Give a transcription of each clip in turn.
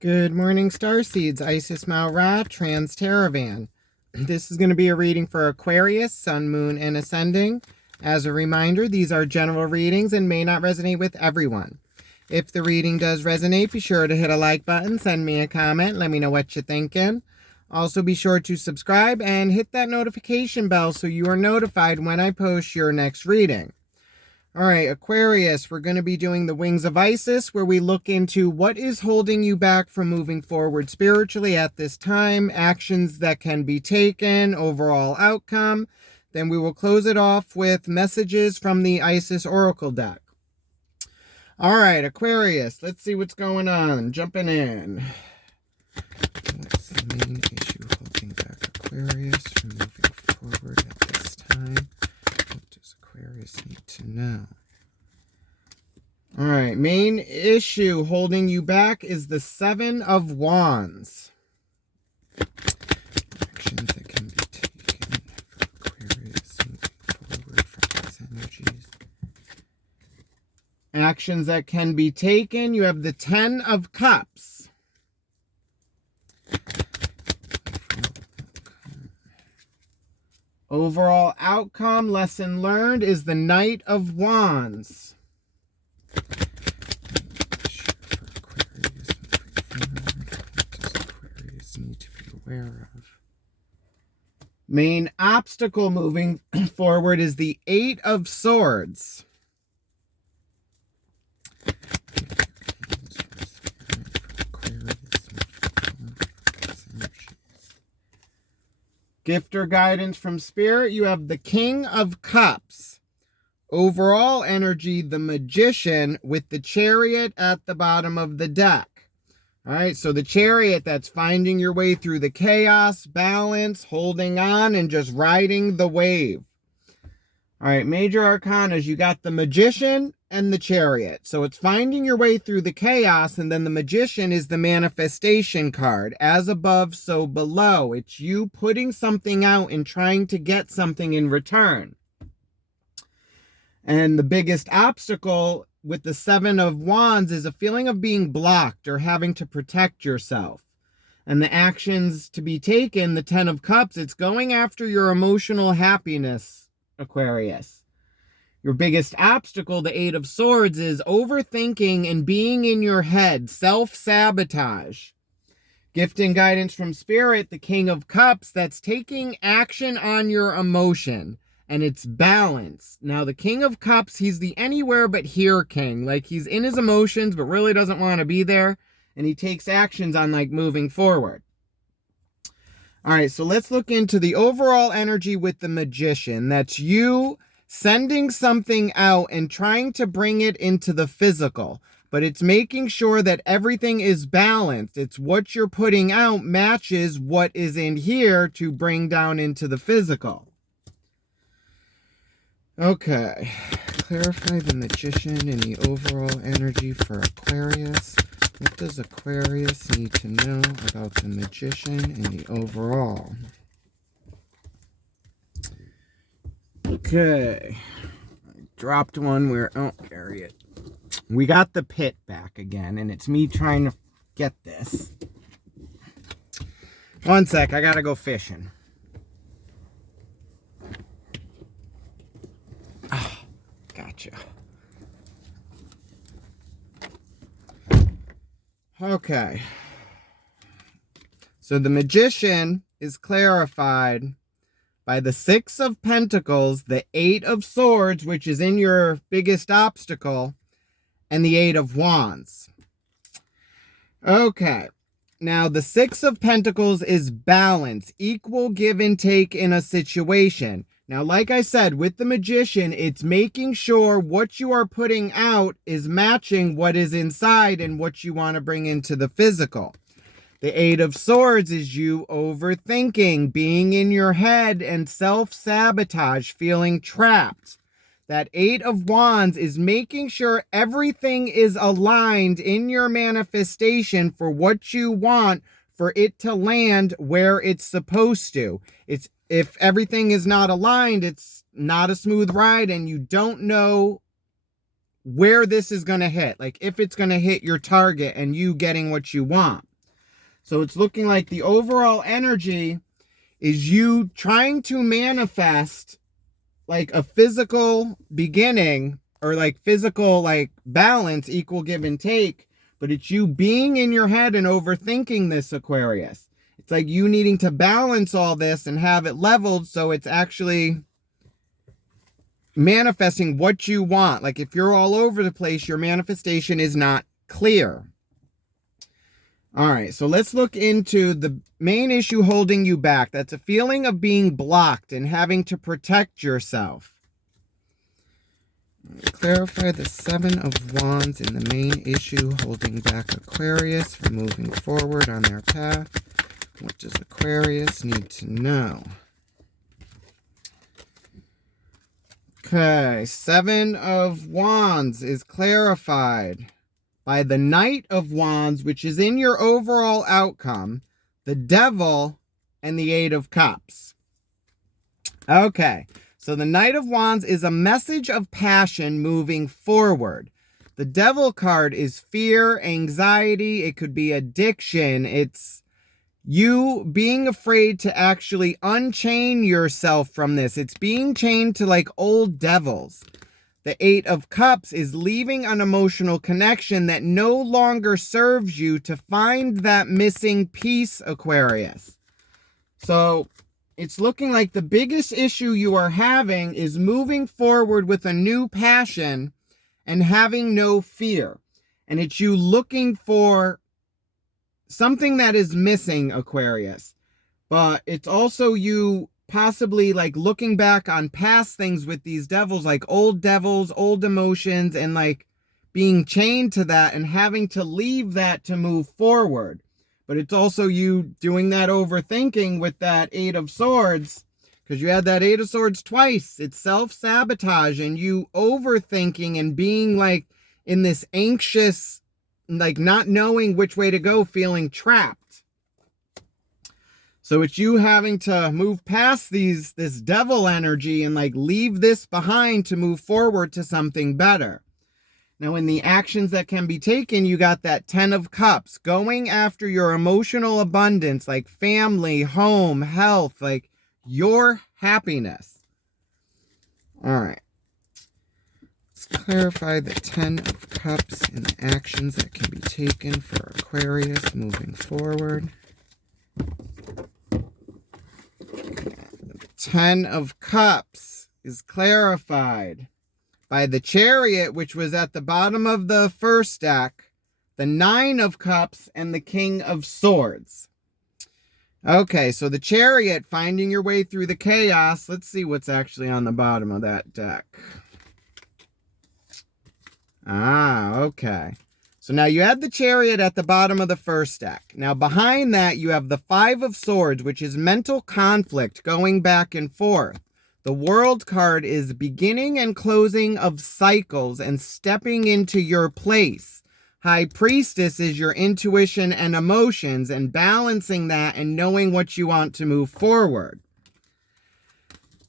Good morning, Starseeds. Isis Mal Ra, Trans Teravan. This is going to be a reading for Aquarius, Sun, Moon, and Ascending. As a reminder, these are general readings and may not resonate with everyone. If the reading does resonate, be sure to hit a like button, send me a comment, let me know what you're thinking. Also, be sure to subscribe and hit that notification bell so you are notified when I post your next reading. All right, Aquarius, we're going to be doing the Wings of Isis, where we look into what is holding you back from moving forward spiritually at this time, actions that can be taken, overall outcome. Then we will close it off with messages from the Isis Oracle deck. All right, Aquarius, let's see what's going on. Jumping in. What's the main issue holding back Aquarius from moving forward at this time? What does Aquarius need to know? All right, main issue holding you back is the Seven of Wands. Actions that can be taken for Aquarius moving forward from these energies. Actions that can be taken. You have the Ten of Cups. Overall outcome, lesson learned, is the Knight of Wands. Need to be aware of. Main obstacle moving forward is the Eight of Swords. Gift or guidance from Spirit, you have the King of Cups. Overall energy, the Magician with the Chariot at the bottom of the deck. All right, so the Chariot, that's finding your way through the chaos, balance, holding on, and just riding the wave. All right, major arcanas, you got the Magician and the Chariot. So it's finding your way through the chaos, and then the Magician is the manifestation card. As above, so below. It's you putting something out and trying to get something in return. And the biggest obstacle with the Seven of Wands is a feeling of being blocked or having to protect yourself. And the actions to be taken, the Ten of Cups, it's going after your emotional happiness, Aquarius. Your biggest obstacle, the Eight of Swords, is overthinking and being in your head, self-sabotage. Gift and guidance from Spirit, the King of Cups, that's taking action on your emotion. And it's balance. Now, the King of Cups, he's the anywhere but here king. Like, he's in his emotions, but really doesn't want to be there. And he takes actions on, like, moving forward. All right, so let's look into the overall energy with the Magician. That's you sending something out and trying to bring it into the physical. But it's making sure that everything is balanced. It's what you're putting out matches what is in here to bring down into the physical. Okay, clarify the Magician and the overall energy for Aquarius. What does Aquarius need to know about the Magician and the overall? Okay, I dropped one where, oh, carry it. We got the pit back again, and it's me trying to get this. One sec, I gotta go fishing. Gotcha. Okay. So the Magician is clarified by the Six of Pentacles, the Eight of Swords, which is in your biggest obstacle, and the Eight of Wands. Okay. Now, the Six of Pentacles is balance, equal give and take in a situation. Now, like I said, with the Magician, it's making sure what you are putting out is matching what is inside and what you want to bring into the physical. The Eight of Swords is you overthinking, being in your head, and self-sabotage, feeling trapped. That Eight of Wands is making sure everything is aligned in your manifestation for what you want, for it to land where it's supposed to. If everything is not aligned, it's not a smooth ride, and you don't know where this is going to hit. Like, if it's going to hit your target and you getting what you want. So it's looking like the overall energy is you trying to manifest like a physical beginning, or like physical like balance, equal give and take, but it's you being in your head and overthinking this, Aquarius. It's like you needing to balance all this and have it leveled so it's actually manifesting what you want. Like if you're all over the place, your manifestation is not clear. All right, so let's look into the main issue holding you back. That's a feeling of being blocked and having to protect yourself. Clarify the Seven of Wands and the main issue holding back Aquarius from moving forward on their path. What does Aquarius need to know? Okay, Seven of Wands is clarified by the Knight of Wands, which is in your overall outcome, the Devil, and the Eight of Cups. Okay, so the Knight of Wands is a message of passion moving forward. The Devil card is fear, anxiety, it could be addiction. It's you being afraid to actually unchain yourself from this. It's being chained to like old devils. The Eight of Cups is leaving an emotional connection that no longer serves you to find that missing piece, Aquarius. So it's looking like the biggest issue you are having is moving forward with a new passion and having no fear. And it's you looking for something that is missing, Aquarius. But it's also you possibly like looking back on past things with these devils, like old devils, old emotions, and like being chained to that and having to leave that to move forward. But it's also you doing that overthinking with that Eight of Swords, because you had that Eight of Swords twice. It's self-sabotage and you overthinking and being like in this anxious, like not knowing which way to go, feeling trapped. So it's you having to move past this devil energy and like leave this behind to move forward to something better. Now in the actions that can be taken, you got that Ten of Cups, going after your emotional abundance, like family, home, health, like your happiness. All right. Let's clarify the Ten of Cups and the actions that can be taken for Aquarius moving forward. The Ten of Cups is clarified by the Chariot, which was at the bottom of the first deck, the Nine of Cups, and the King of Swords. Okay, so the Chariot, finding your way through the chaos. Let's see what's actually on the bottom of that deck. Okay. So now you had the Chariot at the bottom of the first deck. Now behind that, you have the Five of Swords, which is mental conflict going back and forth. The World card is beginning and closing of cycles and stepping into your place. High Priestess is your intuition and emotions and balancing that and knowing what you want to move forward.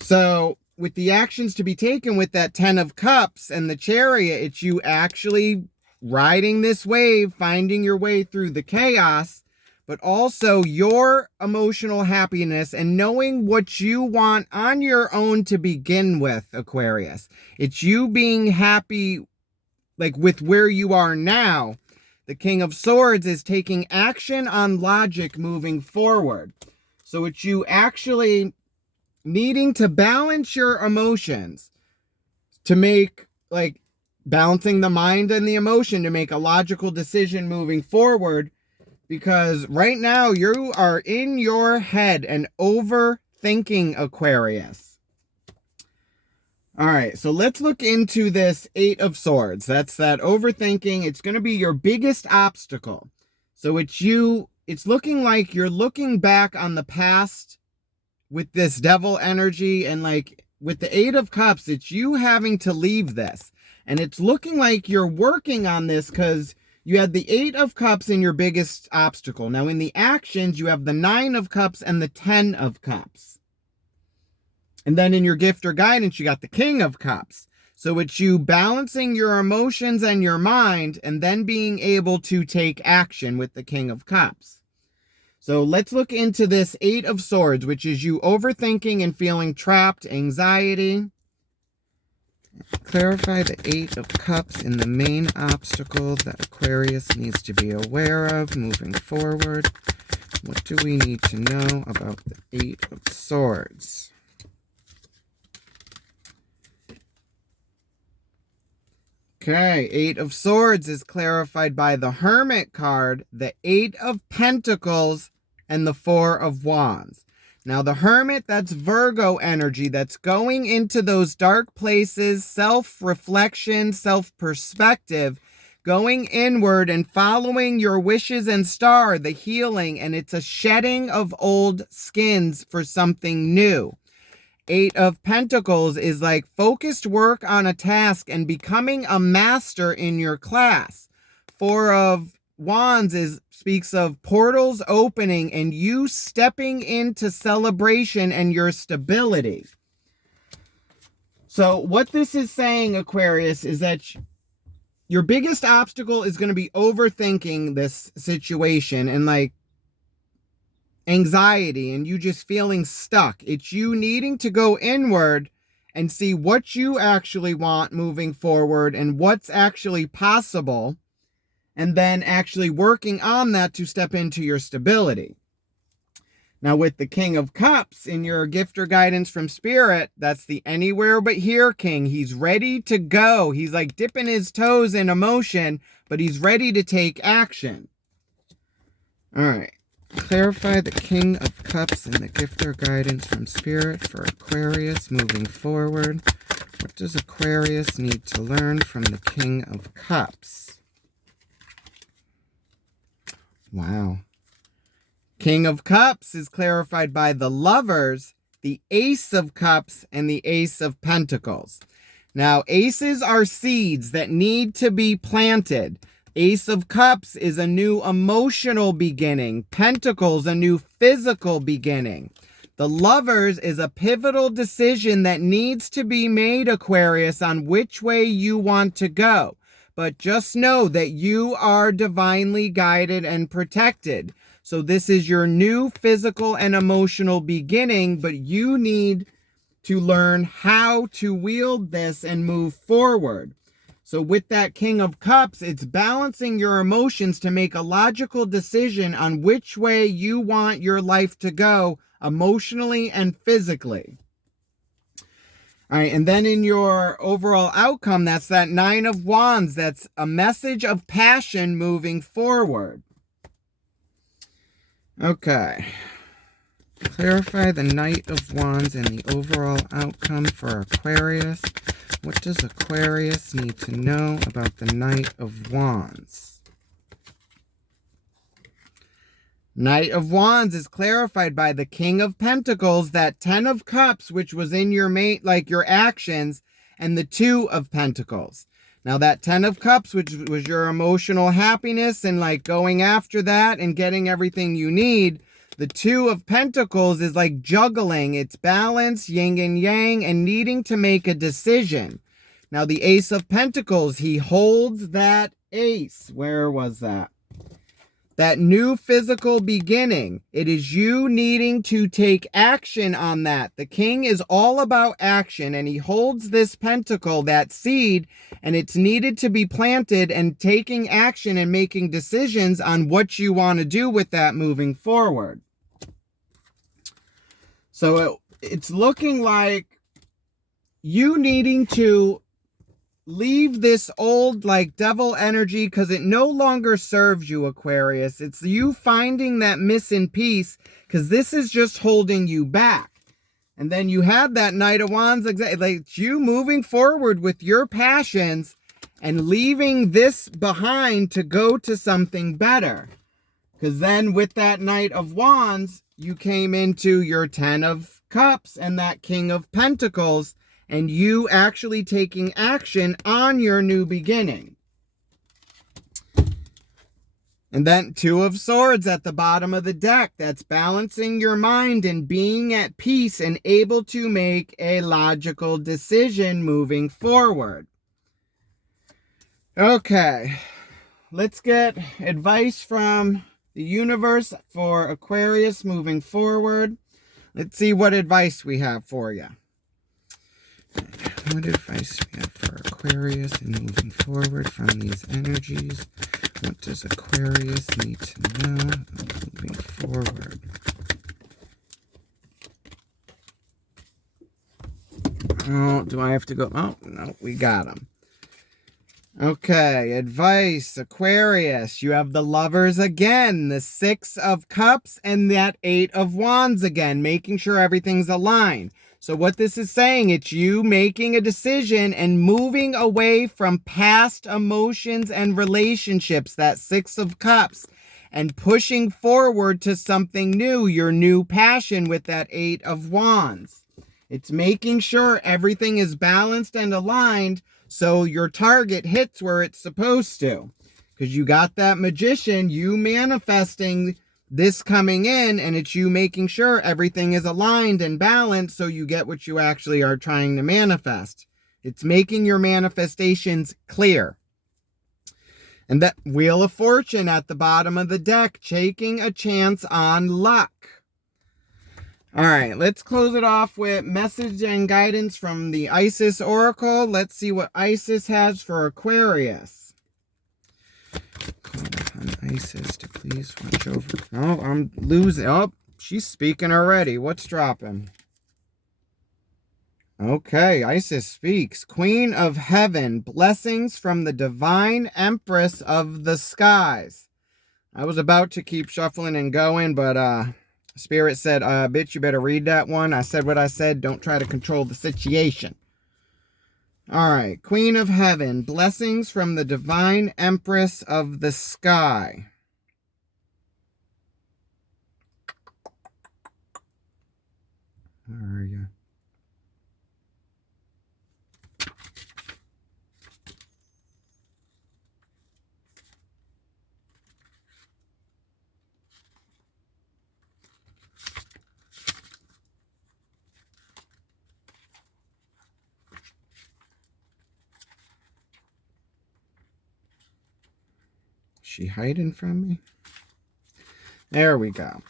So with the actions to be taken with that Ten of Cups and the Chariot, it's you actually riding this wave, finding your way through the chaos, but also your emotional happiness and knowing what you want on your own to begin with, Aquarius. It's you being happy like with where you are now. The King of Swords is taking action on logic moving forward. So it's you actually needing to balance your emotions to make like balancing the mind and the emotion to make a logical decision moving forward, because right now you are in your head and overthinking, Aquarius. All right, so let's look into this Eight of Swords. That's that overthinking. It's going to be your biggest obstacle. So it's looking like you're looking back on the past with this devil energy, and like with the Eight of Cups, it's you having to leave this. And it's looking like you're working on this because you had the Eight of Cups in your biggest obstacle. Now in the actions, you have the Nine of Cups and the Ten of Cups. And then in your gift or guidance, you got the King of Cups. So it's you balancing your emotions and your mind and then being able to take action with the King of Cups. So let's look into this Eight of Swords, which is you overthinking and feeling trapped, anxiety. Clarify the Eight of Cups and the main obstacle that Aquarius needs to be aware of moving forward. What do we need to know about the Eight of Swords? Okay, Eight of Swords is clarified by the Hermit card, the Eight of Pentacles, and the Four of Wands. Now, the Hermit, that's Virgo energy. That's going into those dark places, self-reflection, self-perspective, going inward and following your wishes and star, the healing, and it's a shedding of old skins for something new. Eight of Pentacles is like focused work on a task and becoming a master in your class. Four of Wands speaks of portals opening and you stepping into celebration and your stability. So what this is saying, Aquarius, is that your biggest obstacle is going to be overthinking this situation and like anxiety and you just feeling stuck. It's you needing to go inward and see what you actually want moving forward and what's actually possible, and then actually working on that to step into your stability. Now, with the King of Cups in your gift or guidance from Spirit, that's the anywhere but here king. He's ready to go. He's like dipping his toes in emotion, but he's ready to take action. All right. Clarify the King of Cups and the gift or guidance from Spirit for Aquarius moving forward. What does Aquarius need to learn from the King of Cups? Wow. King of Cups is clarified by the Lovers, the Ace of Cups, and the Ace of Pentacles. Now, aces are seeds that need to be planted. Ace of Cups is a new emotional beginning. Pentacles, a new physical beginning. The Lovers is a pivotal decision that needs to be made, Aquarius, on which way you want to go. But just know that you are divinely guided and protected. So this is your new physical and emotional beginning, but you need to learn how to wield this and move forward. So with that King of Cups, it's balancing your emotions to make a logical decision on which way you want your life to go emotionally and physically. All right, and then in your overall outcome, that's that Nine of Wands. That's a message of passion moving forward. Okay. Clarify the Knight of Wands and the overall outcome for Aquarius. What does Aquarius need to know about the Knight of Wands? Knight of Wands is clarified by the King of Pentacles, that Ten of Cups, which was in your your actions, and the Two of Pentacles. Now that Ten of Cups, which was your emotional happiness and like going after that and getting everything you need. The Two of Pentacles is like juggling. It's balance, yin and yang, and needing to make a decision. Now the Ace of Pentacles, he holds that ace. Where was that? That new physical beginning. It is you needing to take action on that. The King is all about action, and he holds this pentacle, that seed, and it's needed to be planted and taking action and making decisions on what you want to do with that moving forward. So it's looking like you needing to leave this old like devil energy because it no longer serves you, Aquarius. It's you finding that missing piece because this is just holding you back. And then you had that Knight of Wands, like you moving forward with your passions and leaving this behind to go to something better. Because then with that Knight of Wands, you came into your Ten of Cups and that King of Pentacles, and you actually taking action on your new beginning. And then Two of Swords at the bottom of the deck. That's balancing your mind and being at peace and able to make a logical decision moving forward. Okay, let's get advice from the universe for Aquarius moving forward. Let's see what advice we have for you. What advice we have for Aquarius and moving forward from these energies? What does Aquarius need to know moving forward? Oh, do I have to go? Oh, no, we got them. Okay, advice, Aquarius. You have the Lovers again, the Six of Cups, and that Eight of Wands again, making sure everything's aligned. So what this is saying, it's you making a decision and moving away from past emotions and relationships, that Six of Cups, and pushing forward to something new, your new passion with that Eight of Wands. It's making sure everything is balanced and aligned so your target hits where it's supposed to. Because you got that Magician, you manifesting this coming in, and it's you making sure everything is aligned and balanced so you get what you actually are trying to manifest. It's making your manifestations clear. And that Wheel of Fortune at the bottom of the deck, taking a chance on luck. All right, let's close it off with message and guidance from the Isis Oracle. Let's see what Isis has for Aquarius. Call upon Isis to please watch over. Oh, I'm losing. Oh, she's speaking already. What's dropping? Okay, Isis speaks. Queen of Heaven, blessings from the Divine Empress of the Skies. I was about to keep shuffling and going, but Spirit said, bitch, you better read that one. I said what I said. Don't try to control the situation. All right. Queen of Heaven. Blessings from the Divine Empress of the Sky. Where are you? She hiding from me? There we go.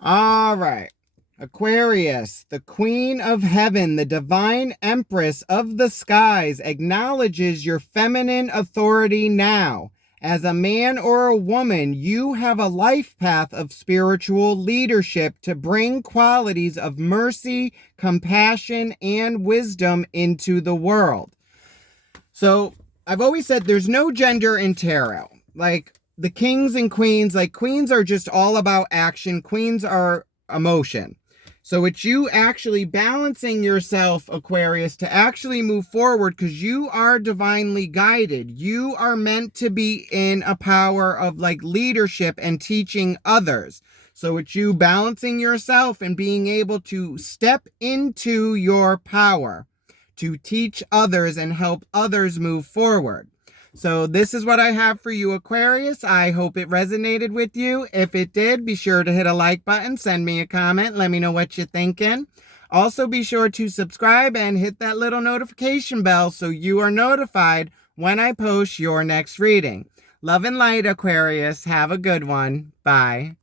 All right. Aquarius, the Queen of Heaven, the Divine Empress of the Skies, acknowledges your feminine authority now. As a man or a woman, you have a life path of spiritual leadership to bring qualities of mercy, compassion, and wisdom into the world. So, I've always said there's no gender in tarot. Like, the kings and queens, like, queens are just all about action. Queens are emotion. So it's you actually balancing yourself, Aquarius, to actually move forward because you are divinely guided. You are meant to be in a power of like leadership and teaching others. So it's you balancing yourself and being able to step into your power to teach others and help others move forward. So this is what I have for you, Aquarius. I hope it resonated with you. If it did, be sure to hit a like button, send me a comment, let me know what you're thinking. Also, be sure to subscribe and hit that little notification bell so you are notified when I post your next reading. Love and light, Aquarius. Have a good one. Bye.